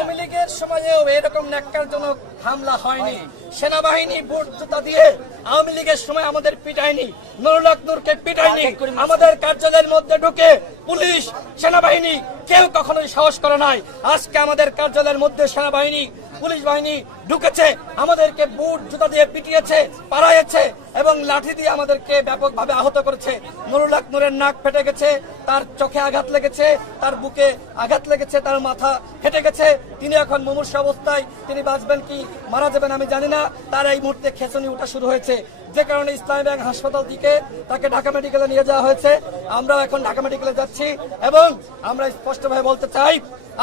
আওয়ামী লীগের সময়েও এরকম ন্যাক্কারজনক হামলা হয়নি। সেনাবাহিনী বুট জুতা দিয়ে আওয়ামী লীগের সময় আমাদের পিটায়নি। নুরুল আকনুরকে পিটায়নি। আমাদের কার্যালয়ের মধ্যে ঢুকে পুলিশ সেনাবাহিনী কেউ কখনোই সাহস করে নাই। আজকে আমাদের কার্যালয়ের মধ্যে সেনাবাহিনী, পুলিশ বাহিনী ঢুকেছে, আমাদেরকে বুট, জুতা দিয়ে পিটিয়েছে পাড়াইছে এবং লাঠি দিয়ে আমাদেরকে ব্যাপকভাবে আহত করেছে। নুরুল হক নূরের নাক ফেটে গেছে, তার চোখে আঘাত লেগেছে, তার বুকে আঘাত লেগেছে, তার মাথা ফেটে গেছে। তিনি এখন মুমূর্ষ অবস্থায়, তিনি বাঁচবেন কি, মারা যাবেন আমি জানি না। তার এই মুহূর্তে খেচনি ওঠা শুরু হয়েছে। যে কারণে ইসলামী ব্যাংক হাসপাতাল থেকে তাকে ঢাকা মেডিকেলে নিয়ে যাওয়া হয়েছে। আমরা এখন ঢাকা মেডিকেলে যাচ্ছি এবং আমরা স্পষ্টভাবে বলতে চাই,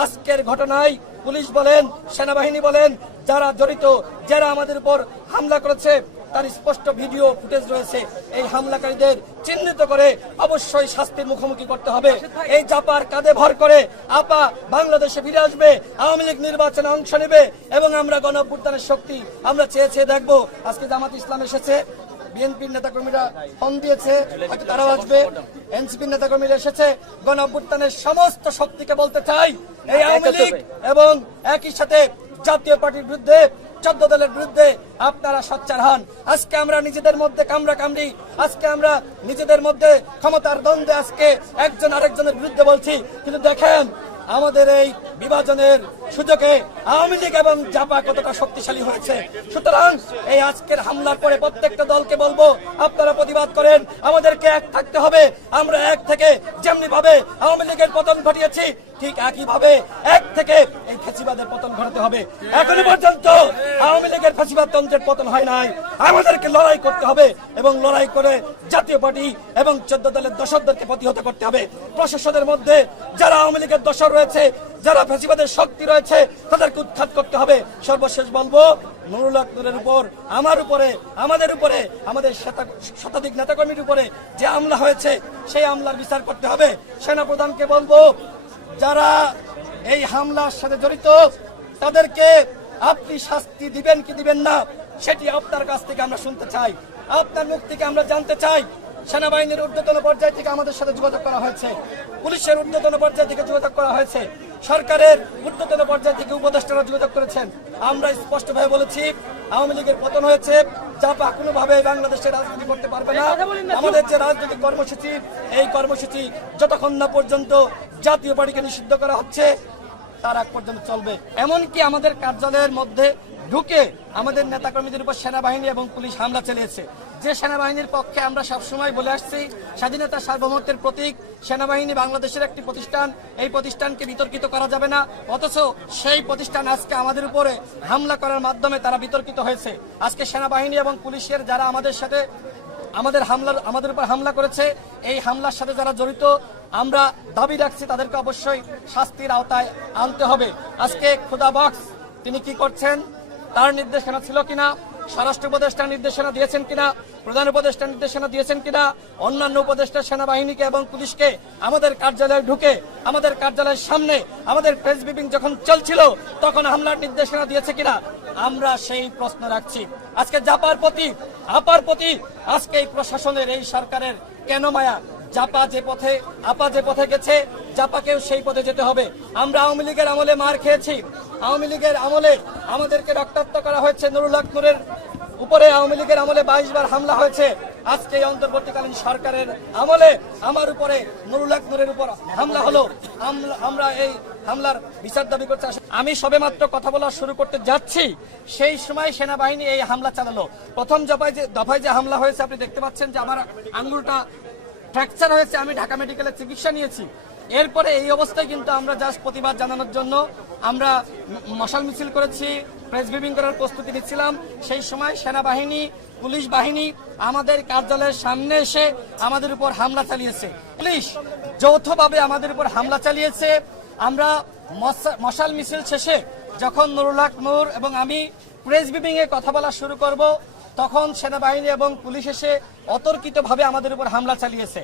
আজকের ঘটনায় পুলিশ বলেন, সেনাবাহিনী বলেন, যারা জড়িত, যারা আমাদের উপর হামলা করেছে, তার স্পষ্ট ভিডিও ফুটেজ রয়েছে। এই হামলাকারীদের চিহ্নিত করে অবশ্যই শাস্তির মুখোমুখি করতে হবে। এই চাপার কাঁধে ভর করে আপা বাংলাদেশে ফিরে আসবে, আওয়ামী লীগ নির্বাচনে অংশ নেবে, এবং আমরা গণঅভ্যুত্থানের শক্তি আমরা চেয়ে চেয়ে দেখব। আজকে জামাত ইসলাম এসেছে বিএনপির নেতাকর্মীরা ফোন দিয়েছে হয়তো তারাও আসবে। এনসিপির নেতাকর্মীরা এসেছে গণ অভ্যুত্থানের সমস্ত শক্তিকে বলতে চাই। এই আওয়ামী লীগ এবং একই সাথে জাতীয় পার্টির বিরুদ্ধে চোদ্দ দলের বিরুদ্ধে আপনারা সচ্চার হন। আজকে আমরা নিজেদের মধ্যে কামড়া কামড়ি আজকে আমরা নিজেদের মধ্যে ক্ষমতার দ্বন্দ্বে আজকে একজন আরেকজনের বিরুদ্ধে বলছি। কিন্তু দেখেন আমাদের এই বিভাজনের সুযোগে আওয়ামী লীগ এবং জাপা কতটা শক্তিশালী হয়েছে? সুতরাং এই আজকের হামলার পরে প্রত্যেকটা দলকে বলব, আপনারা প্রতিবাদ করেন। আমাদেরকে এক থাকতে হবে। আমরা এক থেকে যেমনি ভাবে আওয়ামী লীগের পতন ঘটিয়েছি, ঠিক একই ভাবে এক থেকে এই ফেসিবাদের পতন ঘটাতে হবে। এখনও পর্যন্ত আওয়ামী লীগের ফেসিবাদ তন্ত্রের পতন হয় নাই। আমাদেরকে লড়াই করতে হবে এবং লড়াই করে জাতীয় পার্টি এবং চোদ্দ দলের দশকদেরকে প্রতিহত করতে হবে। প্রশাসনের মধ্যে যারা আওয়ামী লীগের দশর রয়েছে, যারা ফেসিবাদের শক্তি রয়েছে, তাদেরকে উৎখাত করতে হবে। সর্বশেষ বলব নুরুল হক উপর, আমার উপরে, আমাদের উপরে, আমাদের শতা- শতাধিক নেতাকর্মীর উপরে যে আমলা হয়েছে, সেই আমলার বিচার করতে হবে। সেনাপ্রধানকে বলব, যারা এই হামলার সাথে জড়িত, তাদেরকে আপনি শাস্তি দিবেন কি দিবেন না, সেটি আপনার কাছ থেকে আমরা শুনতে চাই। আপনার মুখ থেকে আমরা জানতে চাই সেনাবাহিনীর ঊর্ধ্বতন পর্যায় থেকে আমাদের সাথে যোগাযোগ করা হয়েছে। পুলিশের ঊর্ধ্বতন পর্যায় থেকে যোগাযোগ করা হয়েছে। সরকারের ঊর্ধ্বতন পর্যায় থেকে উপদেষ্টারা যোগাযোগ করেছেন। আমরা স্পষ্টভাবে বলেছি আওয়ামী লীগের পতন হয়েছে। জাপা কোনোভাবে বাংলাদেশে রাজনীতি করতে পারবে না। আমাদের যে রাজনৈতিক কর্মসূচি এই কর্মসূচি যতক্ষণ না পর্যন্ত জাতীয় পার্টিকে নিষিদ্ধ করা হচ্ছে তার আগ পর্যন্ত চলবে। এমনকি আমাদের কার্যালয়ের মধ্যে ঢুকে আমাদের নেতাকর্মীদের উপর সেনাবাহিনী এবং পুলিশ হামলা চালিয়েছে। যে সেনাবাহিনীর পক্ষে আমরা সবসময় বলে আসছি, স্বাধীনতা সার্বভৌমত্বের প্রতীক, সেনাবাহিনী বাংলাদেশের একটি প্রতিষ্ঠান, এই প্রতিষ্ঠানকে বিতর্কিত করা যাবে না, অথচ সেই প্রতিষ্ঠান আজকে আমাদের উপরে হামলা করার মাধ্যমে তারা বিতর্কিত হয়েছে। আজকে সেনাবাহিনী এবং পুলিশের যারা আমাদের সাথে, আমাদের হামলার, আমাদের উপর হামলা করেছে, এই হামলার সাথে যারা জড়িত, আমরা দাবি রাখছি তাদেরকে অবশ্যই শাস্তির আওতায় আনতে হবে। আজকে খুদা বক্স তিনি কি করছেন? তার নির্দেশনা ছিল কিনা? স্বরাষ্ট্র উপদেষ্টা নির্দেশনা দিয়েছেন কিনা? প্রধান উপদেষ্টা নির্দেশনা দিয়েছেন কিনা? অন্যান্য উপদেষ্টা সেনাবাহিনীকে এবং পুলিশকে আমাদের কার্যালয়ে ঢুকে, আমাদের কার্যালয়ের সামনে আমাদের প্রেস ব্রিফিং যখন চলছিল, তখন হামলার নির্দেশনা দিয়েছে কিনা? আমরা সেই প্রশ্ন রাখছি। আজকে জাপার প্রতি, আপার প্রতি আজকে এই প্রশাসনের, এই সরকারের কেন মায়া? জাপা যে পথে, আপা যে পথে গেছে, জাপাকেও সেই পথে যেতে হবে। আমরা আওয়ামী লীগের আমলে মার খেয়েছি। আওয়ামী লীগের আমলে আমাদেরকে রক্তাক্ত করা হয়েছে নুরুল হক নূরের উপরে। আওয়ামী লীগের আমলে বাইশ বার হামলা হয়েছে। আজকে অন্তর্বর্তীকালীন সরকারের আমলে আমার উপরে, নুরুল হক নূরের উপর হামলা হলো। আমরা- এই হামলার বিচার দাবি করতে আসি। আমি সবেমাত্র কথা বলা শুরু করতে যাচ্ছি। সেই সময় সেনাবাহিনী এই হামলা চালালো। প্রথম দফায় যে দফায় যে হামলা হয়েছে, আপনি দেখতে পাচ্ছেন যে আমার আঙ্গুলটা ফ্র্যাকচার হয়েছে, আমি ঢাকা মেডিকেলে চিকিৎসা নিয়েছি। এরপরে এই অবস্থায় কিন্তু আমরা জাস্ট প্রতিবাদ জানানোর জন্য আমরা মশাল মিছিল করেছি প্রেস ব্রিফিং করার প্রস্তুতি নিচ্ছিলাম। সেই সময় সেনাবাহিনী, পুলিশ বাহিনী আমাদের কার্যালয়ের সামনে এসে আমাদের উপর হামলা চালিয়েছে। পুলিশ যৌথভাবে আমাদের উপর হামলা চালিয়েছে। আমরা মশা- মশাল মিছিল শেষে যখন নুরুল হক নূর এবং আমি প্রেস ব্রিফিং এ কথা বলা শুরু করব তখন সেনাবাহিনী এবং পুলিশ এসে অতর্কিতভাবে আমাদের উপর হামলা চালিয়েছে।